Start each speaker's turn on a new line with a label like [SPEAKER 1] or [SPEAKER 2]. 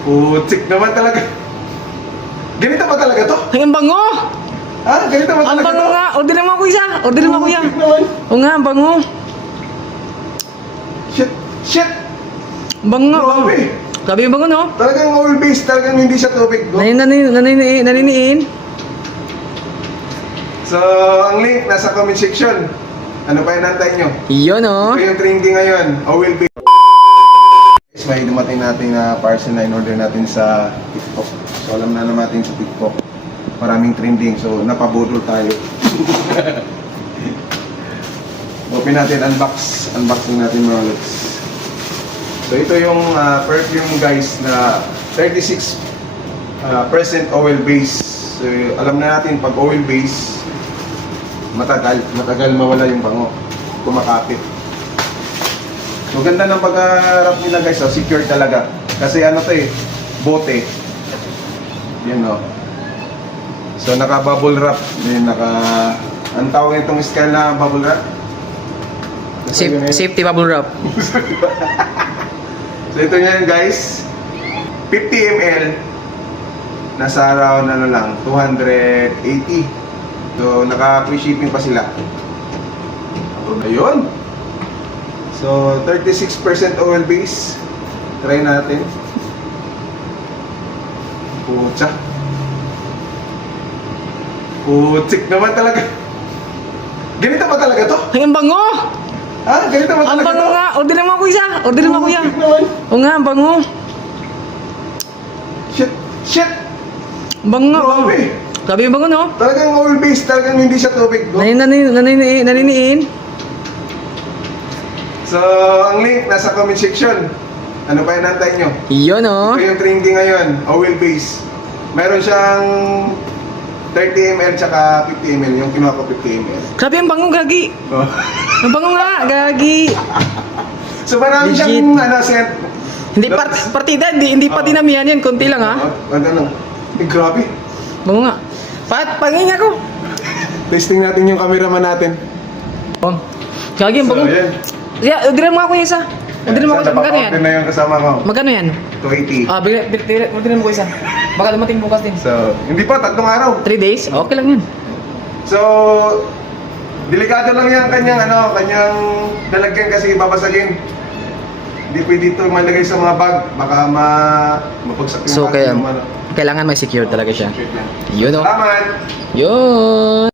[SPEAKER 1] Putik naman talaga. Ganito ba talaga to?
[SPEAKER 2] Ay, ang bango!
[SPEAKER 1] Ha? Ganito ba
[SPEAKER 2] Ang
[SPEAKER 1] talaga
[SPEAKER 2] bango
[SPEAKER 1] to?
[SPEAKER 2] nga! Order mo ako isa! Order mo kuya!
[SPEAKER 1] Putik naman.
[SPEAKER 2] Oo nga, ang bango!
[SPEAKER 1] Shit! Shit!
[SPEAKER 2] Ang bango nga! oh.
[SPEAKER 1] Grabe.
[SPEAKER 2] Grabe yung bango no?
[SPEAKER 1] Talagang oil based, talagang hindi siya tubig. Go.
[SPEAKER 2] Nanin, nanin, nanin, naniniin.
[SPEAKER 1] So, ang link nasa comment section. Ano pa inantay nyo?
[SPEAKER 2] Yun oh.
[SPEAKER 1] Ito yung trending ngayon. Oil based. May dumating natin na parcel na in-order natin sa TikTok. So, alam na naman natin sa TikTok. Maraming trending. So, napabudol tayo. Open natin, unbox. Unboxing natin mga lods. So, ito yung ah, perfume guys na 36 ah, percent oil base. So, alam na natin pag oil base, matagal, matagal mawala yung bango. Kumakapit. So, ganda ng pagka-wrap nila guys, oh, secure talaga. Kasi ano to eh, bote. Yan no. So, naka-bubble wrap. Then, naka... Ang tawag itong style na bubble wrap?
[SPEAKER 2] Safe, safety bubble wrap.
[SPEAKER 1] So ito niyan guys, 50 ml nasa around ano lang, 280. So naka-free shipping pa sila. Ayun. So 36% oil base. Try natin. Pucha. Putik naman talaga. Ganito ba talaga to?
[SPEAKER 2] Ay, ang bango!
[SPEAKER 1] Ha? Ganito ba
[SPEAKER 2] Ang
[SPEAKER 1] talaga
[SPEAKER 2] bango
[SPEAKER 1] to?
[SPEAKER 2] nga! Order mo ako isa! Order mo kuya!
[SPEAKER 1] Putik naman.
[SPEAKER 2] Oo nga, ang bango!
[SPEAKER 1] Shit! Shit!
[SPEAKER 2] Ang bango nga oh.
[SPEAKER 1] Grabe.
[SPEAKER 2] Grabe yung bango no?
[SPEAKER 1] Talagang oil based, talagang hindi siya tubig. Go.
[SPEAKER 2] Nanin, nanin, naniniin, naniniin.
[SPEAKER 1] So, ang link nasa comment section. Ano pa inantay nyo?
[SPEAKER 2] Yun oh.
[SPEAKER 1] Ito yung trending ngayon, oil base. Meron siyang 30 ml tsaka 50 ml, yung kinuha ko 50 ml.
[SPEAKER 2] Grabe ang bango, gagi!
[SPEAKER 1] Oh.
[SPEAKER 2] Ang bango nga, gagi!
[SPEAKER 1] so, marami
[SPEAKER 2] Legit.
[SPEAKER 1] siyang ano, scent.
[SPEAKER 2] Hindi part, partida, hindi, hindi pa
[SPEAKER 1] Oo.
[SPEAKER 2] dinamihan yan, konti lang ha.
[SPEAKER 1] Oh, ano lang. Eh, grabe.
[SPEAKER 2] Bango nga. Pat, panging ako.
[SPEAKER 1] Testing natin yung cameraman natin.
[SPEAKER 2] Oh. Gagi, ang
[SPEAKER 1] So,
[SPEAKER 2] bango.
[SPEAKER 1] yan.
[SPEAKER 2] Yeah, order mo ako isa. Order mo ako isa. Magkano yan?
[SPEAKER 1] Na yung kasama ko.
[SPEAKER 2] Magkano yan?
[SPEAKER 1] 280.
[SPEAKER 2] Ah, bigla, order mo ko isa. Baka dumating bukas din.
[SPEAKER 1] So, hindi pa, tatlong araw.
[SPEAKER 2] 3 days? Okay lang yan.
[SPEAKER 1] So, delikado lang yan kanyang ano, kanyang lalagyan kasi babasagin. Hindi pwede ito malagay sa mga bag, baka ma mapagsak yung
[SPEAKER 2] So,
[SPEAKER 1] ating
[SPEAKER 2] kaya,
[SPEAKER 1] yung ano.
[SPEAKER 2] kailangan may secure talaga siya. Yun oh.
[SPEAKER 1] Salamat!
[SPEAKER 2] Yun.